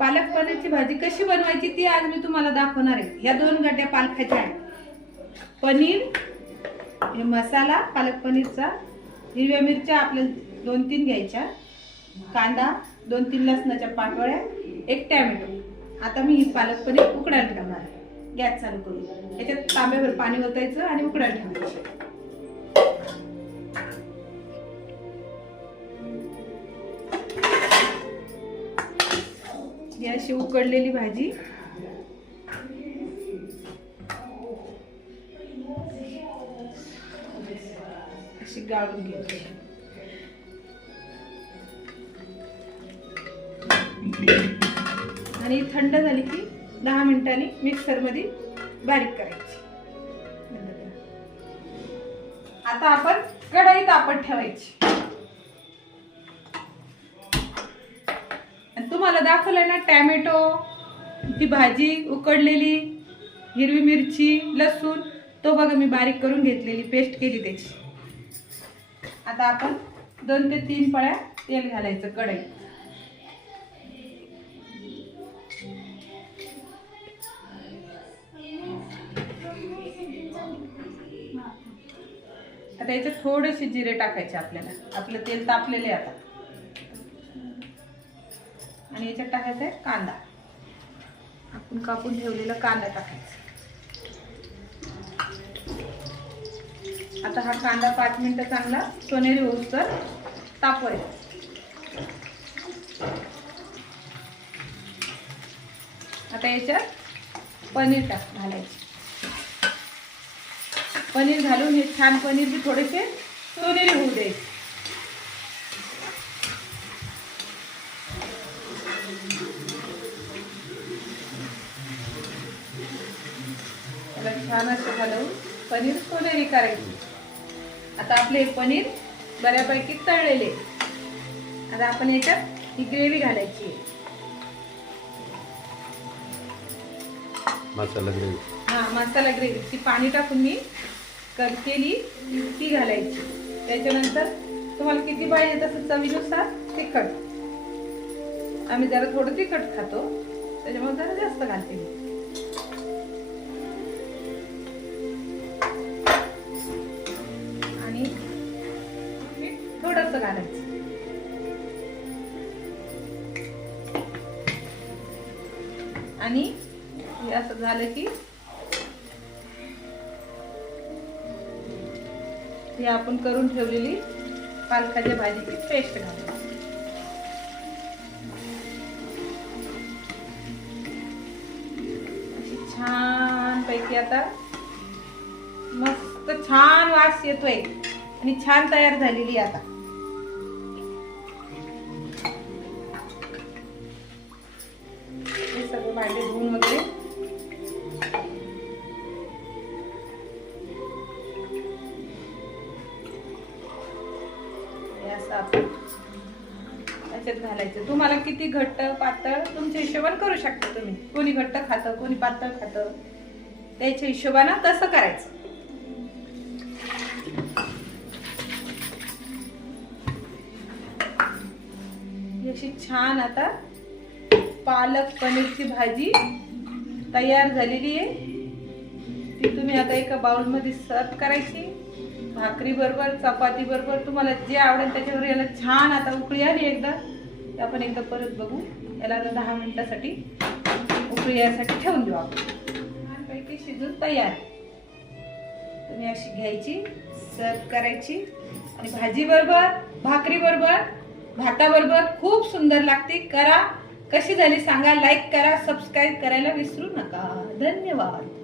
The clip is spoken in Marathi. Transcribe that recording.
पालक पनीरची भाजी कशी बनवायची ती आज मी तुम्हाला दाखवणार आहे। या 2 गड्या पालकाच्या आहेत। पनीर, हे मसाला पालक पनीरचा, हिरव्या मिरच्या आपल्या 2-3 घ्यायच्या, कांदा 2-3 लसणाच्या पाकळ्या, 1 टोमॅटो। आता मी ही पालक पनीर उकडायला ठेवणार आहे। गॅस चालू करून याच्यात तांब्यावर पाणी ओतायचं आणि उकडायला ठेवायचं। ही अशी उकडलेली भाजी अशी गाळून घ्यायची आणि थंड झाली की 10 मिनिटांनी मिक्सर मध्ये बारीक करायची। आता आपण कढई तापत ठेवायची। तुम्हाला दाखवलंय ना टोमॅटो, ती भाजी उकडलेली, हिरवी मिरची, लसूण, तो बघा मी बारीक करून घेतलेली पेस्ट केली त्याची। आता आपण 2 ते 3 पळ्या तेल घालायचं कढईत। आता याच्यात थोडेसे जिरे टाकायचे आपल्याला। आपलं तेल तापलेले आता आणि याच्यात टाकायचा आहे कांदा। आपण कापून ठेवलेला कांदा टाकायचा। आता हा कांदा 5 मिनिटं चांगला सोनेरी होऊस्तर तापवायचा। आता याच्यात पनीर घालायचे। पनीर घालून हे छान पनीर बी थोडेसे सोनेरी होऊ द्यायचे। त्याला छान असं घालून पनीर सोनेरी करायची। आता आपले पनीर बऱ्यापैकी तळलेले। आता आपण याच्यात ही ग्रेव्ही घालायची आहे। मसाला ग्रेव्ही, मसाला ग्रेव्ही ती पाणी टाकून मी केली ती घालायची। त्याच्यानंतर तुम्हाला किती पाहिजे तसं चवीनुसार तिखट। आम्ही जरा थोडं तिखट खातो त्याच्यामुळे जरा जास्त घालते मी। आणि मीठ थोडंसं घालायचं। आणि हे असं झालं की ही आपण करून ठेवलेली पालकाच्या भाजीची पेस्ट घालायची। छान पैकी आता मस्त छान वास येतोय आणि छान तयार झालेली आता। हे सगळं भांडे धुवून वगैरे आपण याच्यात घालायचं। तुम्हाला किती घट्ट पातळ तुमच्या हिशोबाने करू शकता तुम्ही। कोणी घट्ट खातं, कोणी पातळ खातं, त्याच्या हिशोबाने तसं करायचं। अशी छान आता पालक पनीरची भाजी तयार झालेली आहे। ती तुम्ही आता एका बाउल मध्ये सर्व करायची। भाकरी बरोबर, चपाती बरोबर, तुम्हाला जे आवडेल त्याच्यावर। याला छान आता उकळी आली एकदा, आपण एकदा परत बघू। याला 10 मिनिटासाठी उकळी यासाठी ठेवून देऊ आपण। छानपैकी शिजून तयार। तुम्ही अशी घ्यायची, सर्व करायची आणि भाजी बरोबर, भाकरी बरोबर, भाताबरोबर खूप सुंदर लागते। करा, कशी झाली सांगा, लाईक करा, सबस्क्राईब करायला विसरू नका। धन्यवाद।